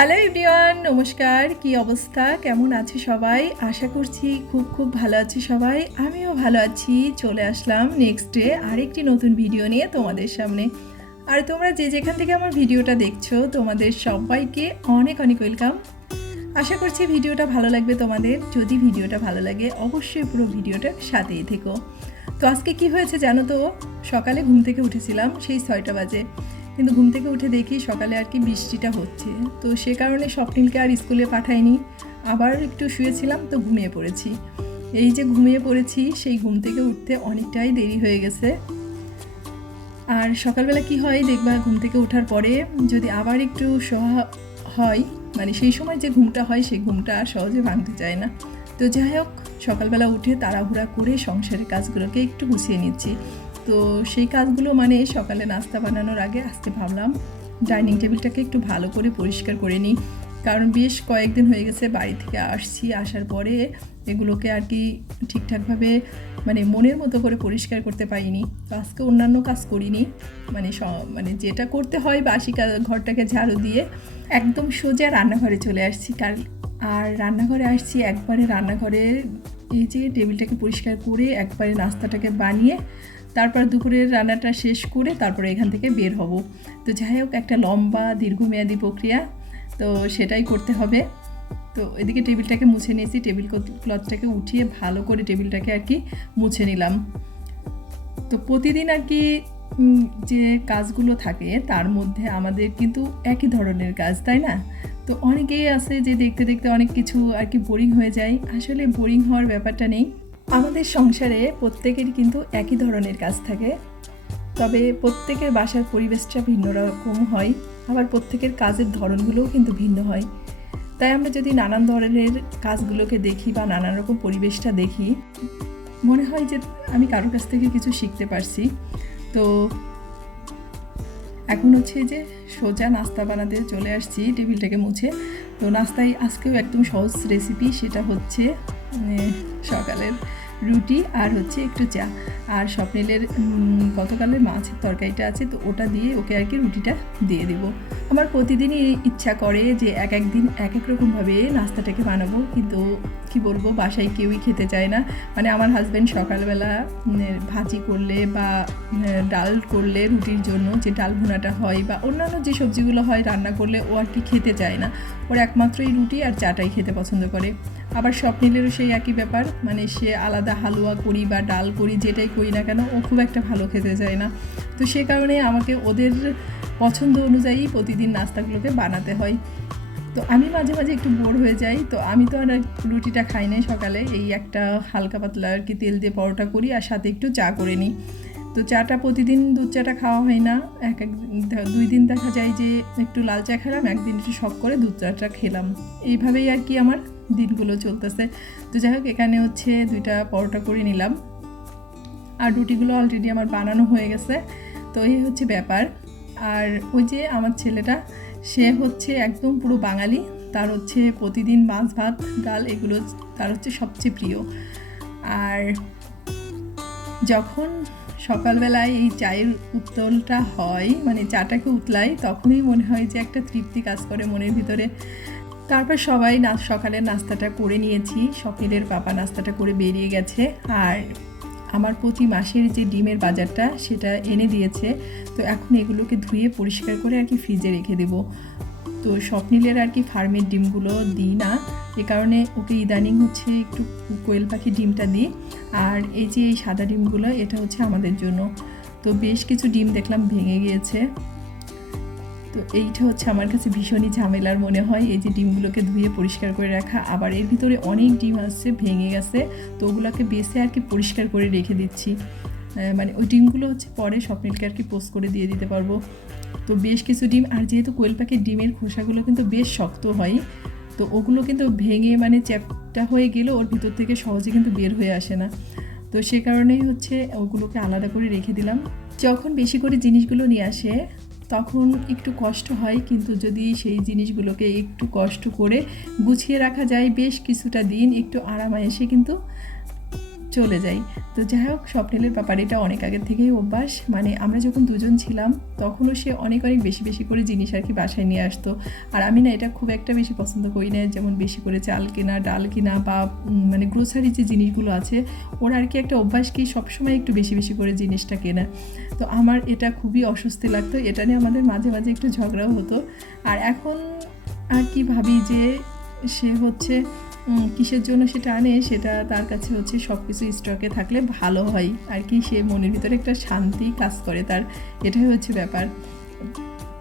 Hello everyone নমস্কার। কি অবস্থা? কেমন আছে সবাই? আশা করছি খুব খুব ভালো আছে সবাই। আমিও ভালো আছি। চলে আসলাম নেক্সট ডে আরেকটি নতুন ভিডিও নিয়ে তোমাদের সামনে। আর তোমরা যে যেখান থেকে আমার ভিডিওটা দেখছ, তোমাদের সবাইকে অনেক অনেক ওয়েলকাম আশা করছি ভিডিওটা ভালো লাগবে তোমাদের। যদি ভিডিওটা ভালো লাগে, অবশ্যই পুরো ভিডিওটা সাথেই থেকো। তো আজকে কি হয়েছে জানো তো? সকালে ঘুম থেকে উঠেছিলাম, সেই ছয়টা বাজে। কিন্তু ঘুম থেকে উঠে দেখি সকালে আর কি বৃষ্টিটা হচ্ছে। তো সে কারণে স্বপ্নিলকে আর স্কুলে পাঠাইনি। আবার একটু শুয়েছিলাম তো ঘুমিয়ে পড়েছি। এই যে ঘুমিয়ে পড়েছি, সেই ঘুম থেকে উঠতে অনেকটাই দেরি হয়ে গেছে। আর সকালবেলা কি হয় দেখবা, ঘুম থেকে ওঠার পরে যদি আবার একটু হয় মানে সেই সময় যে ঘুমটা হয়, সেই ঘুমটা আর সহজে ভাঙতে চায় না। তো যাই হোক, সকালবেলা উঠে তাড়াহুড়া করে সংসারের কাজগুলোকে একটু গুছিয়ে নিচ্ছি। তো সেই কাজগুলো মানে সকালে নাস্তা বানানোর আগে আসতে ভাবলাম ডাইনিং টেবিলটাকে একটু ভালো করে পরিষ্কার করে নিই। কারণ বেশ কয়েকদিন হয়ে গেছে বাড়ি থেকে আসছি, আসার পরে এগুলোকে আর কি ঠিকঠাকভাবে মানে মনের মতো করে পরিষ্কার করতে পারিনি। তো আজকে অন্যান্য কাজ করিনি। মানে মানে যেটা করতে হয় বাসি ঘরটাকে ঝাড়ু দিয়ে একদম সোজা রান্নাঘরে চলে আসছি। কার, আর রান্নাঘরে আসছি একবারে রান্নাঘরে এই যে টেবিলটাকে পরিষ্কার করে একবারে নাস্তাটাকে বানিয়ে তারপর দুপুরের রান্নাটা শেষ করে তারপরে এখান থেকে বের হব। তো যাই হোক, একটা লম্বা, দীর্ঘমেয়াদী প্রক্রিয়া, তো সেটাই করতে হবে। তো এদিকে টেবিলটাকে মুছে নিয়েছি, টেবিল ক্লথটাকে উঠিয়ে ভালো করে টেবিলটাকে আর কি মুছে নিলাম। তো প্রতিদিন আর কি যে কাজগুলো থাকে, তার মধ্যে আমাদের কিন্তু একই ধরনের কাজ, তাই না? তো অনেকেই আছে যে দেখতে দেখতে অনেক কিছু আর কি বোরিং হয়ে যায়। আসলে বোরিং হওয়ার ব্যাপারটা নেই। আমাদের সংসারে প্রত্যেকেরই কিন্তু একই ধরনের কাজ থাকে। তবে প্রত্যেকের বাসার পরিবেশটা ভিন্ন রকম হয় আবার প্রত্যেকের কাজের ধরনগুলোও কিন্তু ভিন্ন হয়। তাই আমরা যদি নানান ধরনের কাজগুলোকে দেখি বা নানান রকম পরিবেশটা দেখি মনে হয় যে আমি কারোর কাছ থেকে কিছু শিখতে পারছি। তো এখন হচ্ছে যে সোজা নাস্তা বানাতে চলে আসছি টেবিলটাকে মুছে। তো নাস্তায় আজকেও একদম সহজ রেসিপি সেটা হচ্ছে উম, সকালের রুটি আর হচ্ছে একটু চা। আর স্বপ্নিলের গতকালের মাছের তরকারিটা আছে, তো ওটা দিয়ে ওকে আর কি রুটিটা দিয়ে দেবো। আমার প্রতিদিনই ইচ্ছা করে যে এক এক দিন এক এক রকমভাবে নাস্তাটাকে বানাবো, কিন্তু কি বলব, বাসায় কেউই খেতে চায় না। মানে আমার হাজব্যান্ড সকালবেলা ভাজি করলে বা ডাল করলে রুটির জন্য যে ডাল ভুনাটা হয় বা অন্যান্য যে সবজিগুলো হয় রান্না করলে ও আর কি খেতে চায় না। ওর একমাত্র এই রুটি আর চাটাই খেতে পছন্দ করে। আবার স্বপ্নিলেরও সেই একই ব্যাপার মানে সে আলাদা হালুয়া করি বা ডাল করি, যেটাই করি না কেন, ও খুব একটা ভালো খেতে চায় না। তো সে কারণে আমাকে ওদের পছন্দ অনুযায়ী প্রতিদিন নাস্তাগুলোকে বানাতে হয়। তো আমি মাঝে মাঝে একটু বোর হয়ে যাই, তো আমি তো আর রুটিটা খাই না সকালে, এই একটা হালকা পাতলা আর কি তেল দিয়ে পরোটা করি আর সাথে একটু চা করে নিই। তো চাটা প্রতিদিন দুধ চাটা খাওয়া হয় না, এক এক দুই দিন দেখা যায় যে একটু লাল চা খেলাম, একদিন একটু শখ করে দুধ চাটা খেলাম। এইভাবেই আর কি আমার দিনগুলো চলতেছে। তো যাই হোক, এখানে হচ্ছে দুইটা পরোটা করে নিলাম। আর রুটিগুলো অলরেডি আমার বানানো হয়ে গেছে। তো এই হচ্ছে ব্যাপার। আর ওই যে আমার ছেলেটা, সে হচ্ছে একদম পুরো বাঙালি। তার হচ্ছে প্রতিদিন মাছ, ভাত, ডাল, এগুলো তার হচ্ছে সবচেয়ে প্রিয়। আর যখন সকালবেলায় এই চায়ের উত্তলটা হয় মানে চাটাকে উতলাই, তখনই মনে হয় যে একটা তৃপ্তি কাজ করে মনের ভিতরে। তারপর সবাই না সকালের নাস্তাটা করে নিয়েছি। স্বপ্নিলের পাপা নাস্তাটা করে বেরিয়ে গেছে। আর আমার প্রতি মাসের যে ডিমের বাজারটা, সেটা এনে দিয়েছে। তো এখন এগুলোকে ধুয়ে পরিষ্কার করে আর কি ফ্রিজে রেখে দেবো। তো স্বপ্নিলের আর কি ফার্মের ডিমগুলো দিই না। এ কারণে ওকে ইদানিং হচ্ছে একটু কোয়েল পাখির ডিমটা দিই। আর এই যে এই সাদা ডিমগুলো, এটা হচ্ছে আমাদের জন্য। তো বেশ কিছু ডিম দেখলাম ভেঙে গিয়েছে। তো এইটা হচ্ছে আমার কাছে ভীষণই ঝামেলার মনে হয়। এই যে ডিমগুলোকে ধুয়ে পরিষ্কার করে রাখা, আবার এর ভিতরে অনেক ডিম আসছে, ভেঙে গেছে। তো ওগুলোকে বেছে আর কি পরিষ্কার করে রেখে দিচ্ছি। মানে ওই ডিমগুলো হচ্ছে পরে স্বপ্নিলকে আর কি পোস্ট করে দিয়ে দিতে পারব। তো বেশ কিছু ডিম, আর যেহেতু কোয়েল পাখির ডিমের খোসাগুলো কিন্তু বেশ শক্ত হয়, তো ওগুলো কিন্তু ভেঙে মানে চ্যাপটা হয়ে গেলে ওর ভিতর থেকে সহজে কিন্তু বের হয়ে আসে না। তো সে কারণেই হচ্ছে ওগুলোকে আলাদা করে রেখে দিলাম। যখন বেশি করে জিনিসগুলো নিয়ে আসে তখন একটু কষ্ট হয়, কিন্তু যদি সেই জিনিসগুলোকে একটু কষ্ট করে গুছিয়ে রাখা যায়, বেশ কিছুটা দিন একটু আরামায় এসে কিন্তু চলে যাই। তো যাই হোক, স্বপ্নেলের ব্যাপারিটা অনেক আগের থেকেই অভ্যাস। মানে আমরা যখন দুজন ছিলাম, তখনও সে অনেক অনেক বেশি বেশি করে জিনিস আর কি বাসায় নিয়ে আসতো। আর আমি না এটা খুব একটা বেশি পছন্দ করি না, যেমন বেশি করে চাল কেনা, ডাল কেনা বা মানে গ্রোসারি যে জিনিসগুলো আছে, ওর আর কি একটা অভ্যাস কি সবসময় একটু বেশি বেশি করে জিনিসটা কেনা। তো আমার এটা খুবই অস্বস্তি লাগতো। এটা নিয়ে আমাদের মাঝে মাঝে একটু ঝগড়াও হতো। আর এখন আর কি ভাবি যে সে হচ্ছে কিসের জন্য সেটা আনে সেটা তার কাছে হচ্ছে সব কিছু স্টকে থাকলে ভালো হয়। আর কি সে মনের ভিতরে একটা শান্তি কাজ করে তার। এটাই হচ্ছে ব্যাপার।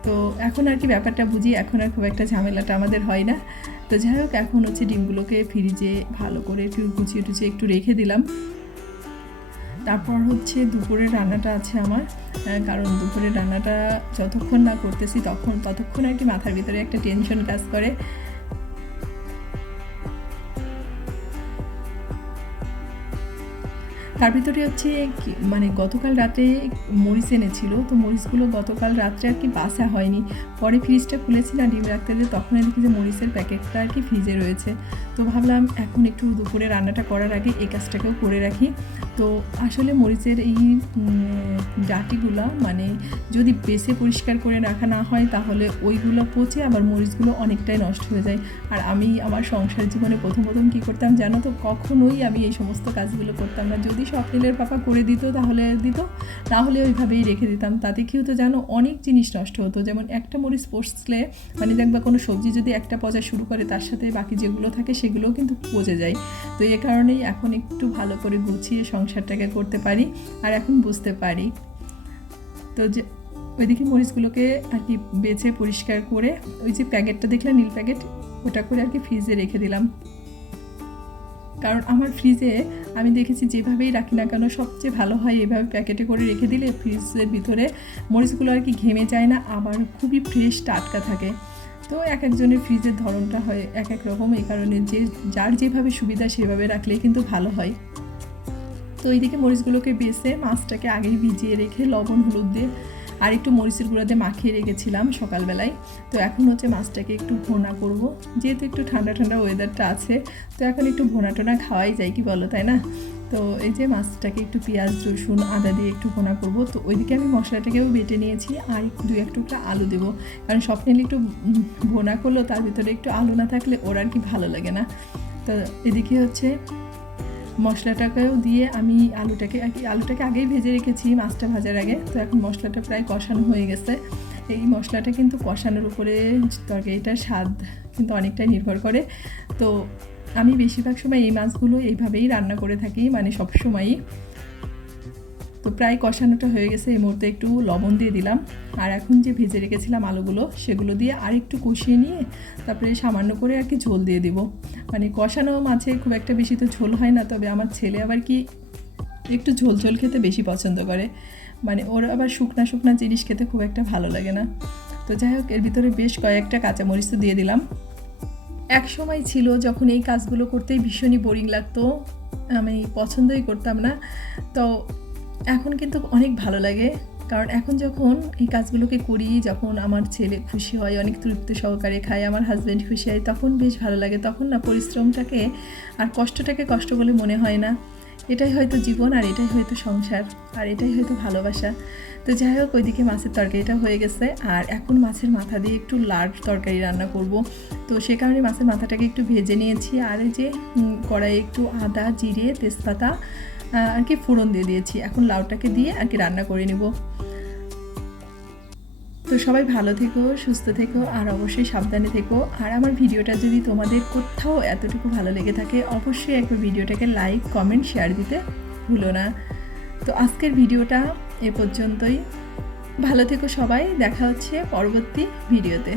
তো এখন আর কি ব্যাপারটা বুঝি, এখন আর খুব একটা ঝামেলাটা আমাদের হয় না। তো যাই হোক, এখন হচ্ছে ডিমগুলোকে ফ্রিজে ভালো করে একটু কুচিয়ে টুচিয়ে একটু রেখে দিলাম। তারপর হচ্ছে দুপুরের রান্নাটা আছে আমার। কারণ দুপুরের রান্নাটা যতক্ষণ না করতেছি তখন, ততক্ষণ আর কি মাথার ভিতরে একটা টেনশন কাজ করে। তার ভিতরে হচ্ছে মানে গতকাল রাতে মরিচ এনেছিল, তো মরিচগুলো গতকাল রাত্রে আর কি বাসা হয়নি। পরে ফ্রিজটা খুলেছি না ডিম রাখতে দিয়ে তখন দেখি যে মরিচের প্যাকেটটা আর কি ফ্রিজে রয়েছে। তো ভাবলাম এখন একটু দুপুরে রান্নাটা করার আগে এই কাজটাকেও করে রাখি। তো আসলে মরিচের এই ডাটিগুলা মানে যদি বেছে পরিষ্কার করে রাখা না হয় তাহলে ওইগুলো পচে আবার মরিচগুলো অনেকটাই নষ্ট হয়ে যায়। আর আমি আমার সংসার জীবনে প্রথম প্রথম কী করতাম জানো তো? কখনোই আমি এই সমস্ত কাজগুলো করতাম না। যদি স্বপ্নিলের পাপা করে দিত, তাহলে দিত। না হলে ওইভাবেই রেখে দিতাম। তাতে কি হতো জানো? অনেক জিনিস নষ্ট হতো। যেমন একটা মরিচ পচলে মানে দেখবা কোনো সবজি যদি একটা পচা শুরু করে, তার সাথে বাকি যেগুলো থাকে, সেগুলোও কিন্তু পচে যায়। তো এ কারণেই এখন একটু ভালো করে গুছিয়ে সংসারটাকে করতে পারি, আর এখন বুঝতে পারি। তো যে ওইদিকে মরিচগুলোকে আর কি বেছে পরিষ্কার করে, ওই যে প্যাকেটটা দেখলাম নীল প্যাকেট, ওটা করে আর কি ফ্রিজে রেখে দিলাম। কারণ আমার ফ্রিজে আমি দেখেছি যেভাবেই রাখি না কেন, সবচেয়ে ভালো হয় এভাবে প্যাকেটে করে রেখে দিলে ফ্রিজের ভিতরে মরিচগুলো আর কি ঘেমে যায় না আবার খুবই ফ্রেশ টাটকা থাকে। তো এক একজনের ফ্রিজের ধরনটা হয় এক এক রকম, এই কারণে যে, যার যেভাবে সুবিধা সেভাবে রাখলে কিন্তু ভালো হয়। তো এইদিকে মরিচগুলোকে বেছে মাছটাকে আগেই ভিজিয়ে রেখে লবণ, হলুদ দিয়ে আর একটু মরিচের দিয়ে মাখিয়ে রেখেছিলাম সকালবেলায়। তো এখন হচ্ছে মাছটাকে একটু ভোনা করব। যেহেতু একটু ঠান্ডা ঠান্ডা ওয়েদারটা আছে, তো এখন একটু ভোনা টোনা খাওয়াই যায় কি বলো, তাই না? তো এই যে মাছটাকে একটু পেঁয়াজ, রসুন, আদা দিয়ে একটু ভোনা করব। তো ওইদিকে আমি মশলাটাকেও বেটে নিয়েছি আর দু এক টুকরা আলু দেবো। কারণ স্বপ্নেলি একটু ভোনা করল তার ভিতরে একটু আলু না থাকলে ওর আর কি ভালো লাগে না। তো এদিকে হচ্ছে মশলাটাকেও দিয়ে আমি আলুটাকে আলুটাকে আগেই ভেজে রেখেছি মাছটা ভাজার আগে। তো এখন মশলাটা প্রায় কষানো হয়ে গেছে। এই মশলাটা কিন্তু কষানোর উপরে তরকারিটার স্বাদ কিন্তু অনেকটাই নির্ভর করে। তো আমি বেশিরভাগ সময় এই মাছগুলো এইভাবেই রান্না করে থাকি মানে সব সময়ই তো প্রায় কষানোটা হয়ে গেছে, এই মুহূর্তে একটু লবণ দিয়ে দিলাম। আর এখন যে ভেজে রেখেছিলাম আলুগুলো, সেগুলো দিয়ে আর একটু কষিয়ে নিয়ে তারপরে সামান্য করে আর কি ঝোল দিয়ে দিব। মানে কষানো মাছে খুব একটা বেশি তো ঝোল হয় না, তবে আমার ছেলে আবার কি একটু ঝোল ঝোল খেতে বেশি পছন্দ করে। মানে ওর আবার শুকনা শুকনা জিনিস খেতে খুব একটা ভালো লাগে না। তো যাই হোক, এর ভিতরে বেশ কয়েকটা কাঁচামরিচ তো দিয়ে দিলাম। এক সময় ছিল যখন এই কাজগুলো করতেই ভীষণই বোরিং লাগতো। আমি পছন্দই করতাম না। তো এখন কিন্তু অনেক ভালো লাগে। কারণ এখন যখন এই কাজগুলোকে করি যখন আমার ছেলে খুশি হয় অনেক তৃপ্তি সহকারে খায় আমার হাজব্যান্ড খুশি হয় তখন বেশ ভালো লাগে। তখন না পরিশ্রমটাকে আর কষ্টটাকে কষ্ট বলে মনে হয় না। এটাই হয়তো জীবন আর এটাই হয়তো সংসার আর এটাই হয়তো ভালোবাসা। তো যাই হোক ওইদিকে মাছের তরকারিটা হয়ে গেছে। আর এখন মাছের মাথা দিয়ে একটু লার্জ তরকারি রান্না করব। তো সে কারণে মাছের মাথাটাকে একটু ভেজে নিয়েছি। আর এই যে উম, কড়াইয়ে একটু আদা জিরে তেজপাতা আর কি ফোড়ন দিয়ে দিয়েছি। এখন লাউটাকে দিয়ে আর কি রান্না করে নিব। তো সবাই ভালো থেকো, সুস্থ থেকো, আর অবশ্যই সাবধানে থেকো। আর আমার ভিডিওটা যদি তোমাদের কোথাও এতটুকু ভালো লেগে থাকে, অবশ্যই একবার ভিডিওটাকে লাইক, কমেন্ট, শেয়ার দিতে ভুলো না। তো আজকের ভিডিওটা এ পর্যন্তই। ভালো থেকো সবাই, দেখা হচ্ছে পরবর্তী ভিডিওতে।